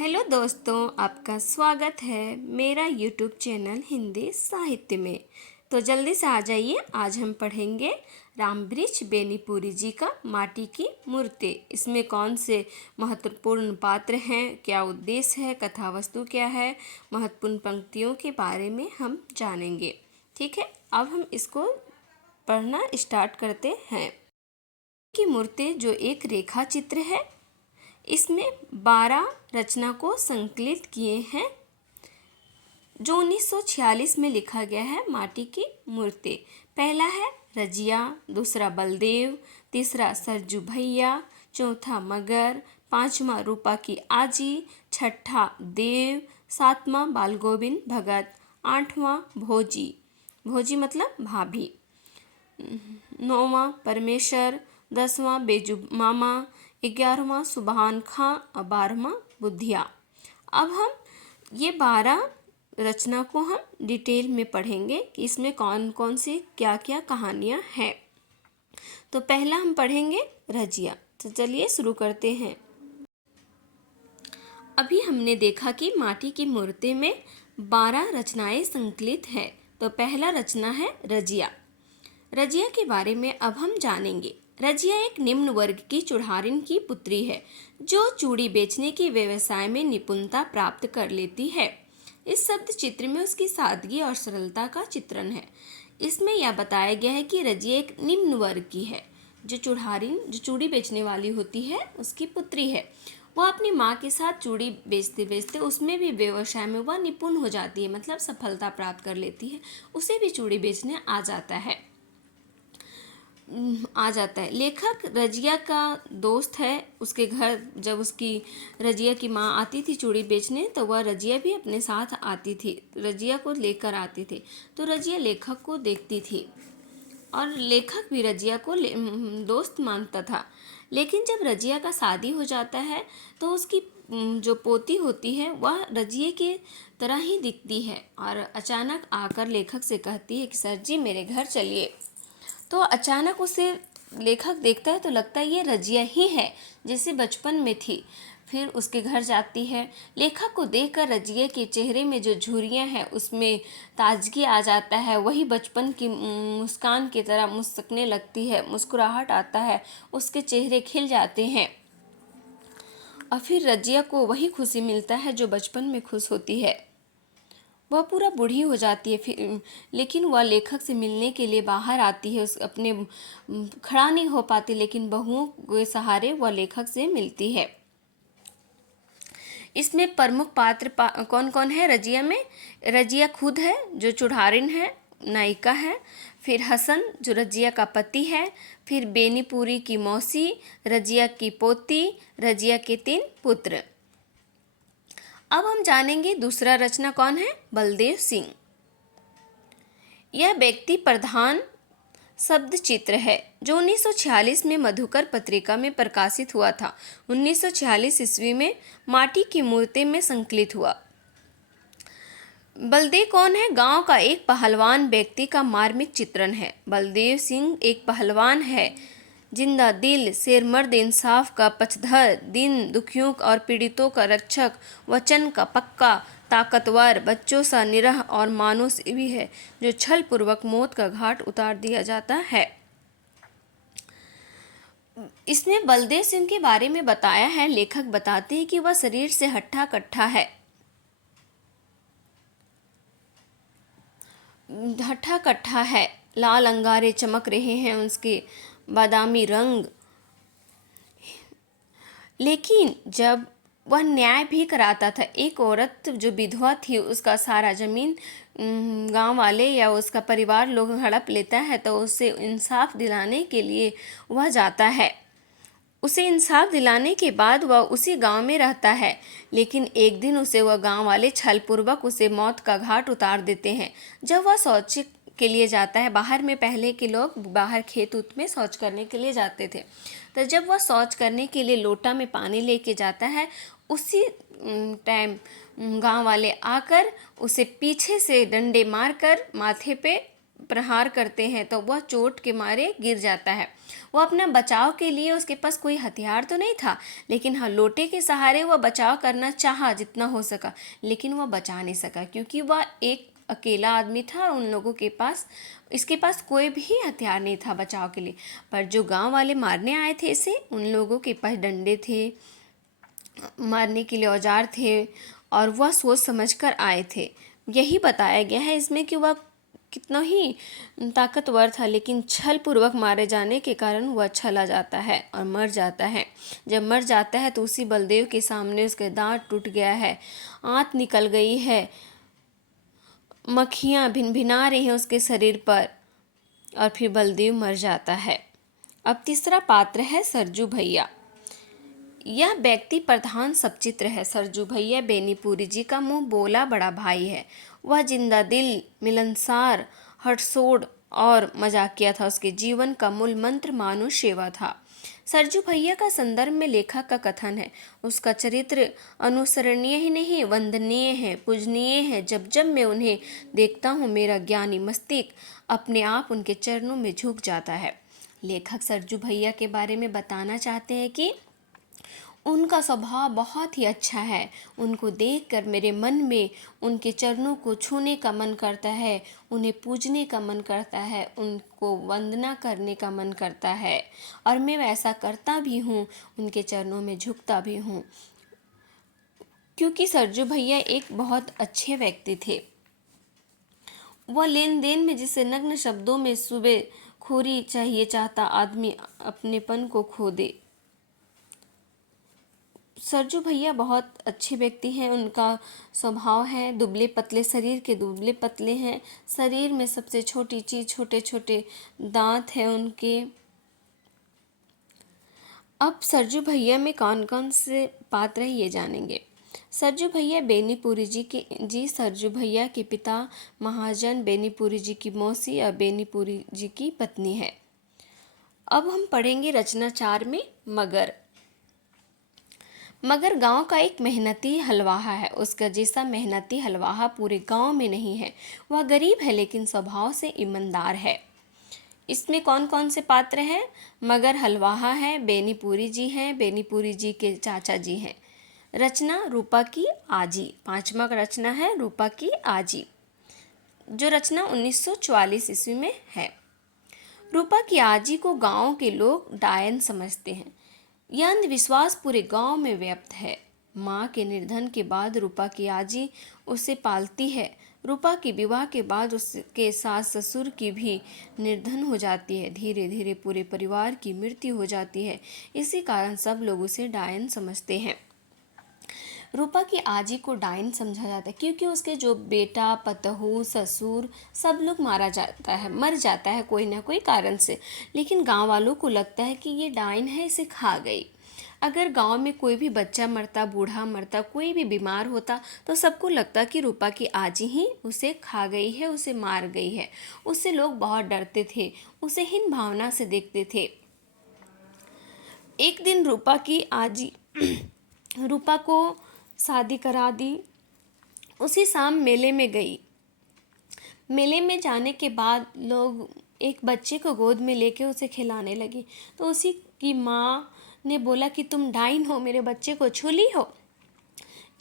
Hello दोस्तों, आपका स्वागत है मेरा यूट्यूब चैनल हिंदी साहित्य में। तो जल्दी से आ जाइए। आज हम पढ़ेंगे रामवृक्ष बेनीपुरी जी का माटी की मूर्ति। इसमें कौन से महत्वपूर्ण पात्र हैं, क्या उद्देश्य है, कथा वस्तु क्या है, महत्वपूर्ण पंक्तियों के बारे में हम जानेंगे। ठीक है, अब हम इसको पढ़ना स्टार्ट करते हैं। की मूर्ति जो एक रेखा चित्र है, इसमें 12 रचना को संकलित किए हैं जो 1946 में लिखा गया है। माटी की मूर्ति पहला है रजिया, दूसरा बलदेव, तीसरा सरजू भैया, चौथा मगर, पांचवा रूपा की आजी, छठा देव, सातवां बाल गोविंद भगत, आठवां भोजी, भोजी मतलब भाभी, नौवां परमेश्वर, 10वां बेजू मामा, 11वां सुबहान खां और 12वां बुद्धिया। अब हम ये 12 रचना को हम डिटेल में पढ़ेंगे कि इसमें कौन कौन सी क्या क्या कहानियाँ हैं। तो पहला हम पढ़ेंगे रजिया। तो चलिए शुरू करते हैं। अभी हमने देखा कि माटी की मूर्ति में 12 रचनाएं संकलित है। तो पहला रचना है रजिया। रजिया के बारे में अब हम जानेंगे। रजिया एक निम्न वर्ग की चुड़ारिन की पुत्री है जो चूड़ी बेचने के व्यवसाय में निपुणता प्राप्त कर लेती है। इस शब्द चित्र में उसकी सादगी और सरलता का चित्रण है। इसमें यह बताया गया है कि रजिया एक निम्न वर्ग की है। जो चूड़ी बेचने वाली होती है उसकी पुत्री है। वह अपनी माँ के साथ चूड़ी बेचते बेचते उसमें भी व्यवसाय में वह निपुण हो जाती है, मतलब सफलता प्राप्त कर लेती है। उसे भी चूड़ी बेचने आ जाता है। लेखक रजिया का दोस्त है। उसके घर जब उसकी रजिया की माँ आती थी चूड़ी बेचने, तो वह रजिया भी अपने साथ आती थी, रजिया को लेकर आती थी। तो रजिया लेखक को देखती थी और लेखक भी रजिया को दोस्त मानता था। लेकिन जब रजिया का शादी हो जाता है तो उसकी जो पोती होती है वह रजिया के तरह ही दिखती है और अचानक आकर लेखक से कहती है कि सर जी मेरे घर चलिए। तो अचानक उसे लेखक देखता है तो लगता है ये रजिया ही है जैसे बचपन में थी। फिर उसके घर जाती है। लेखक को देखकर रजिया के चेहरे में जो झुर्रियाँ हैं उसमें ताजगी आ जाता है। वही बचपन की मुस्कान की तरह मुस्कने लगती है, मुस्कुराहट आता है, उसके चेहरे खिल जाते हैं और फिर रजिया को वही खुशी मिलता है जो बचपन में खुश होती है। वह पूरा बूढ़ी हो जाती है फिर, लेकिन वह लेखक से मिलने के लिए बाहर आती है। उस अपने खड़ा नहीं हो पाती, लेकिन बहुओं के सहारे वह लेखक से मिलती है। इसमें प्रमुख पात्र कौन कौन है रजिया में? रजिया खुद है जो चुड़ारिन है, नायिका है। फिर हसन जो रजिया का पति है। फिर बेनीपुरी की मौसी, रजिया की पोती, रजिया के 3 पुत्र। अब हम जानेंगे दूसरा रचना कौन है? बलदेव सिंह। यह व्यक्ति प्रधान शब्द चित्र है जो 1946 में मधुकर पत्रिका में प्रकाशित हुआ था। 1946 ईस्वी में माटी की मूर्ति में संकलित हुआ। बलदेव कौन है? गांव का एक पहलवान व्यक्ति का मार्मिक चित्रण है। बलदेव सिंह एक पहलवान है, जिंदा दिल, शेर मर्द, इंसाफ का पक्षधर, दीन दुखियों और पीड़ितों का रक्षक, वचन का पक्का, ताकतवर, बच्चों सा निरह और मानुष भी है जो छल पूर्वक मौत का घाट उतार दिया जाता है। इसमें बलदेव सिंह के बारे में बताया है। लेखक बताते हैं कि वह शरीर से हट्ठा कट्ठा है, लाल अंगारे चमक रहे हैं उसके बादामी रंग। लेकिन जब वह न्याय भी कराता था, एक औरत जो विधवा थी उसका सारा जमीन गांव वाले या उसका परिवार लोग हड़प लेता है, तो उसे इंसाफ दिलाने के लिए वह जाता है। उसे इंसाफ दिलाने के बाद वह उसी गांव में रहता है। लेकिन एक दिन उसे वह गांव वाले छलपूर्वक उसे मौत का घाट उतार देते हैं। जब वह शौच के लिए जाता है, बाहर में पहले के लोग बाहर खेत उत में शौच करने के लिए जाते थे, तो जब वह शौच करने के लिए लोटा में पानी लेके जाता है, उसी टाइम गांव वाले आकर उसे पीछे से डंडे मारकर माथे पे प्रहार करते हैं तो वह चोट के मारे गिर जाता है। वो अपना बचाव के लिए, उसके पास कोई हथियार तो नहीं था, लेकिन हाँ, लोटे के सहारे वह बचाव करना चाहा जितना हो सका, लेकिन वह बचा नहीं सका क्योंकि वह एक अकेला आदमी था और उन लोगों के पास, इसके पास कोई भी हथियार नहीं था बचाव के लिए। पर जो गांव वाले मारने आए थे इसे, उन लोगों के पास डंडे थे, मारने के लिए औजार थे, और वह सोच समझकर आए थे। यही बताया गया है इसमें कि वह कितना ही ताकतवर था, लेकिन छल पूर्वक मारे जाने के कारण वह छला जाता है और मर जाता है। जब मर जाता है तो उसी बलदेव के सामने उसके दांत टूट गया है, आंत निकल गई है, मक्खियाँ भिनभिना रही हैं उसके शरीर पर, और फिर बलदेव मर जाता है। अब तीसरा पात्र है सरजू भैया। यह व्यक्ति प्रधान सबचित्र है। सरजू भैया बेनीपुरी जी का मुंह बोला बड़ा भाई है। वह जिंदा दिल, मिलनसार, हठसोड़ और मजाकिया था। उसके जीवन का मूल मंत्र मानव सेवा था। सरजू भैया का संदर्भ में लेखक का कथन है, उसका चरित्र अनुसरणीय ही नहीं, वंदनीय है, पूजनीय है। जब जब मैं उन्हें देखता हूँ मेरा ज्ञानी मस्तिष्क अपने आप उनके चरणों में झुक जाता है। लेखक सरजू भैया के बारे में बताना चाहते हैं कि उनका स्वभाव बहुत ही अच्छा है। उनको देखकर मेरे मन में उनके चरणों को छूने का मन करता है, उन्हें पूजने का मन करता है, उनको वंदना करने का मन करता है, और मैं वैसा करता भी हूँ, उनके चरणों में झुकता भी हूँ, क्योंकि सरजू भैया एक बहुत अच्छे व्यक्ति थे। वह लेन देन में जिसे नग्न शब्दों में सुबह खोरी चाहिए चाहता आदमी अपनेपन को खो दे। सरजू भैया बहुत अच्छे व्यक्ति हैं। उनका स्वभाव है दुबले पतले, शरीर के दुबले पतले हैं, शरीर में सबसे छोटी चीज छोटे छोटे दांत हैं उनके। अब सरजू भैया में कौन कौन से पात्र हैं ये जानेंगे। सरजू भैया बेनीपुरी जी सरजू भैया के पिता महाजन बेनीपुरी जी की मौसी और बेनीपुरी जी की पत्नी है। अब हम पढ़ेंगे रचना 4 में मगर। मगर गांव का एक मेहनती हलवाहा है। उसका जैसा मेहनती हलवाहा पूरे गांव में नहीं है। वह गरीब है लेकिन स्वभाव से ईमानदार है। इसमें कौन कौन से पात्र हैं? मगर हलवाहा है, बेनीपुरी जी हैं, बेनीपुरी जी के चाचा जी हैं। रचना रूपा की आजी। 5वां रचना है रूपा की आजी, जो रचना 1944 ईस्वी में है। रूपा की आजी को गांव के लोग डायन समझते हैं। यह अंधविश्वास पूरे गांव में व्याप्त है। माँ के निर्धन के बाद रूपा की आजी उसे पालती है। रूपा के विवाह के बाद उसके सास ससुर की भी निर्धन हो जाती है। धीरे धीरे पूरे परिवार की मृत्यु हो जाती है। इसी कारण सब लोग उसे डायन समझते हैं। रूपा की आजी को डायन समझा जाता है क्योंकि उसके जो बेटा, पतोहू, ससुर सब लोग मर जाता है कोई ना कोई कारण से। लेकिन गांव वालों को लगता है कि ये डायन है, इसे खा गई। अगर गांव में कोई भी बच्चा मरता, बूढ़ा मरता, कोई भी बीमार होता तो सबको लगता कि रूपा की आजी ही उसे खा गई है, उसे मार गई है। उससे लोग बहुत डरते थे, उसे हीन भावना से देखते थे। एक दिन रूपा की आजी रूपा को शादी करा दी। उसी शाम मेले में गई। मेले में जाने के बाद लोग एक बच्चे को गोद में लेके उसे खिलाने लगे, तो उसी की माँ ने बोला कि तुम डाइन हो, मेरे बच्चे को छू ली हो।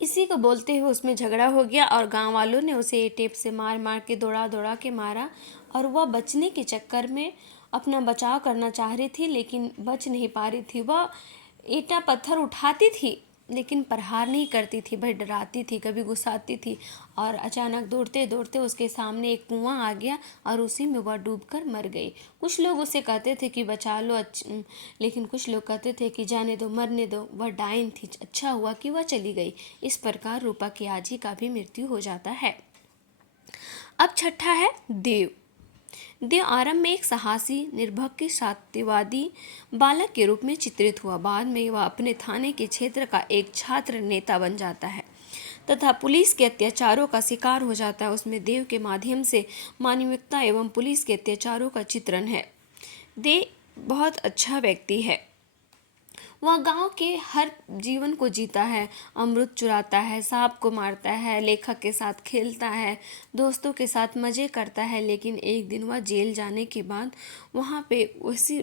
इसी को बोलते हुए उसमें झगड़ा हो गया और गांव वालों ने उसे टेप से मार मार के दौड़ा दौड़ा के मारा, और वह बचने के चक्कर में अपना बचाव करना चाह रही थी लेकिन बच नहीं पा रही थी। वह ईंटा पत्थर उठाती थी लेकिन प्रहार नहीं करती थी, भाई डराती थी, कभी गुस्साती थी, और अचानक दौड़ते दौड़ते उसके सामने एक कुआं आ गया और उसी में वह डूबकर मर गई। कुछ लोग उसे कहते थे कि बचा लो, लेकिन कुछ लोग कहते थे कि जाने दो, मरने दो, वह डायन थी, अच्छा हुआ कि वह चली गई। इस प्रकार रूपा की आजी का भी मृत्यु हो जाता है। अब छठा है देव। देव आरंभ में एक साहसी, निर्भय, सत्यवादी बालक के रूप में चित्रित हुआ। बाद में वह अपने थाने के क्षेत्र का एक छात्र नेता बन जाता है तथा पुलिस के अत्याचारों का शिकार हो जाता है। उसमें देव के माध्यम से मानविकता एवं पुलिस के अत्याचारों का चित्रण है। देव बहुत अच्छा व्यक्ति है। वह गांव के हर जीवन को जीता है, अमृत चुराता है, सांप को मारता है, लेखक के साथ खेलता है, दोस्तों के साथ मज़े करता है। लेकिन एक दिन वह जेल जाने के बाद वहाँ पे उसी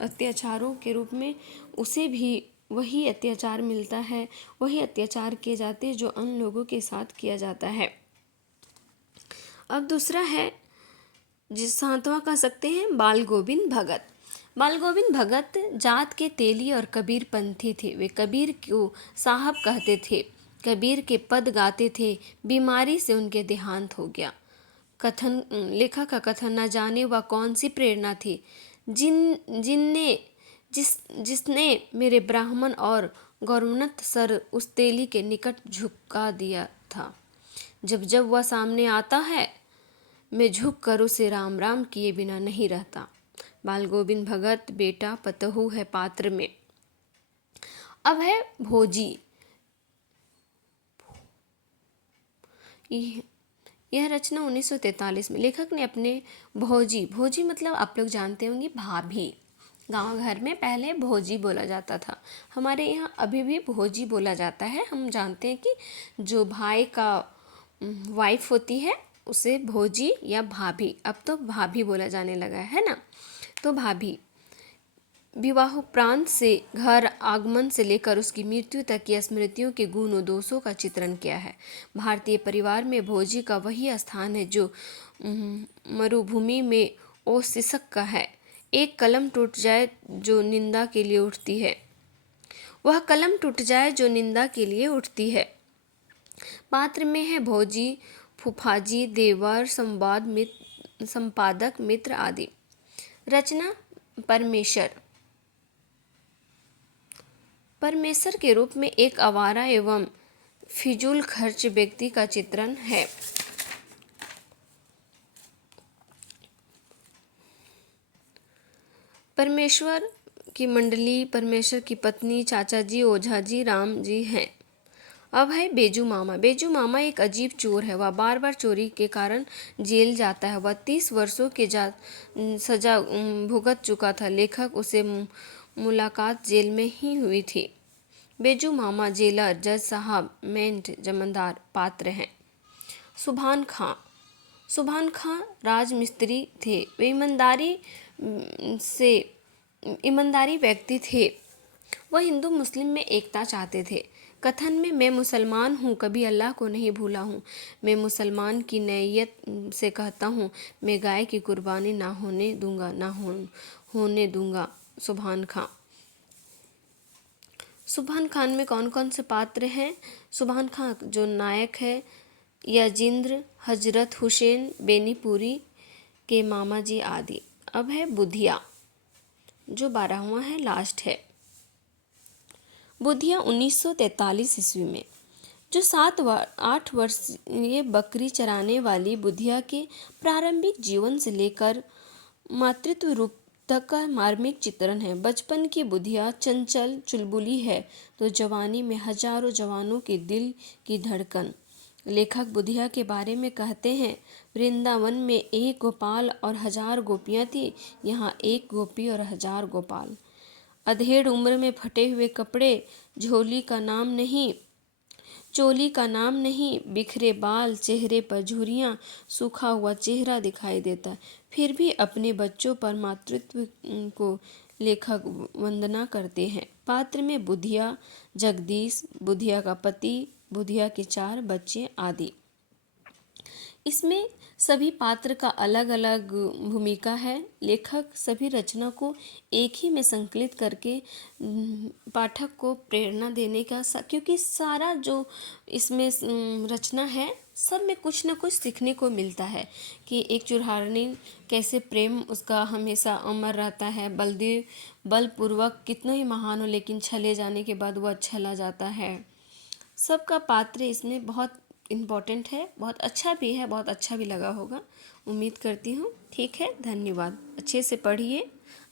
अत्याचारों के रूप में उसे भी वही अत्याचार मिलता है, वही अत्याचार किए जाते हैं जो अन्य लोगों के साथ किया जाता है। अब दूसरा है जिस सातवां कह सकते हैं बाल गोविंद भगत। बाल गोविंद भगत जात के तेली और कबीर पंथी थे। वे कबीर को साहब कहते थे, कबीर के पद गाते थे। बीमारी से उनके देहांत हो गया। कथन लेखक का कथन, न जाने वह कौन सी प्रेरणा थी जिसने मेरे ब्राह्मण और गौरवोन्नत सर उस तेली के निकट झुका दिया था। जब जब वह सामने आता है मैं झुक कर उसे राम राम किए बिना नहीं रहता। बाल गोविंद भगत बेटा पतहू है पात्र में। अब है भोजी। यह रचना 1943 में लेखक ने अपने भोजी मतलब आप लोग जानते होंगे भाभी। गांव घर में पहले भोजी बोला जाता था, हमारे यहाँ अभी भी भोजी बोला जाता है। हम जानते हैं कि जो भाई का वाइफ होती है उसे भोजी या भाभी, अब तो भाभी बोला जाने लगा है ना। तो भाभी विवाहोपरांत से घर आगमन से लेकर उसकी मृत्यु तक की स्मृतियों के गुणों दोषों का चित्रण किया है। भारतीय परिवार में भोजी का वही स्थान है जो मरुभूमि में ओसिसक का है। एक कलम टूट जाए जो निंदा के लिए उठती है, वह कलम टूट जाए जो निंदा के लिए उठती है। पात्र में है भोजी, फूफाजी, देवर, संपादक, मित्र आदि। रचना परमेश्वर के रूप में एक आवारा एवं फिजूल खर्च व्यक्ति का चित्रण है। परमेश्वर की मंडली, परमेश्वर की पत्नी, चाचा जी, ओझा जी, राम जी हैं। अब है बेजू मामा। बेजू मामा एक अजीब चोर है। वह बार बार चोरी के कारण जेल जाता है। वह 30 वर्षों के सजा भुगत चुका था। लेखक उसे मुलाकात जेल में ही हुई थी। बेजू मामा जेलर, जज साहब, मेंट, जमींदार पात्र हैं। सुभान खां राजमिस्त्री थे। वे ईमानदारी व्यक्ति थे। वह हिंदू मुस्लिम में एकता चाहते थे। कथन में मैं मुसलमान हूँ, कभी अल्लाह को नहीं भूला हूँ। मैं मुसलमान की नैयत से कहता हूँ, मैं गाय की कुर्बानी ना होने दूंगा। सुभान खान में कौन कौन से पात्र हैं? सुभान खान जो नायक है, यजिंद्र, हजरत हुसैन, बेनीपुरी के मामा जी आदि। अब है बुधिया जो 12वां है, लास्ट है। बुधिया 1943 ईस्वी में जो 8 वर्षीय बकरी चराने वाली बुधिया के प्रारंभिक जीवन से लेकर मातृत्व रूप तक का मार्मिक चित्रण है। बचपन की बुधिया चंचल चुलबुली है तो जवानी में हजारों जवानों के दिल की धड़कन। लेखक बुधिया के बारे में कहते हैं, वृंदावन में एक गोपाल और 1000 गोपियाँ थी, यहाँ एक गोपी और 1000 गोपाल। अधेड़ उम्र में फटे हुए कपड़े, चोली का नाम नहीं, बिखरे बाल, चेहरे पर झुर्रियाँ, सूखा हुआ चेहरा दिखाई देता। फिर भी अपने बच्चों पर मातृत्व को लेखक वंदना करते हैं। पात्र में बुधिया, जगदीश, बुधिया का पति, बुधिया के 4 बच्चे आदि। इसमें सभी पात्र का अलग अलग भूमिका है। लेखक सभी रचना को एक ही में संकलित करके पाठक को प्रेरणा देने का क्योंकि सारा जो इसमें रचना है सब में कुछ न कुछ सीखने को मिलता है कि एक चुरहारनी कैसे प्रेम उसका हमेशा अमर रहता है। बलदेव बलपूर्वक कितना ही महान हो लेकिन छले जाने के बाद वह छला जाता है। सबका पात्र इसमें बहुत इम्पोर्टेंट है, बहुत अच्छा भी है, बहुत अच्छा भी लगा होगा उम्मीद करती हूँ। ठीक है, धन्यवाद। अच्छे से पढ़िए,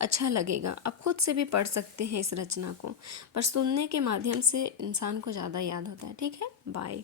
अच्छा लगेगा। आप खुद से भी पढ़ सकते हैं इस रचना को, पर सुनने के माध्यम से इंसान को ज़्यादा याद होता है। ठीक है, बाय।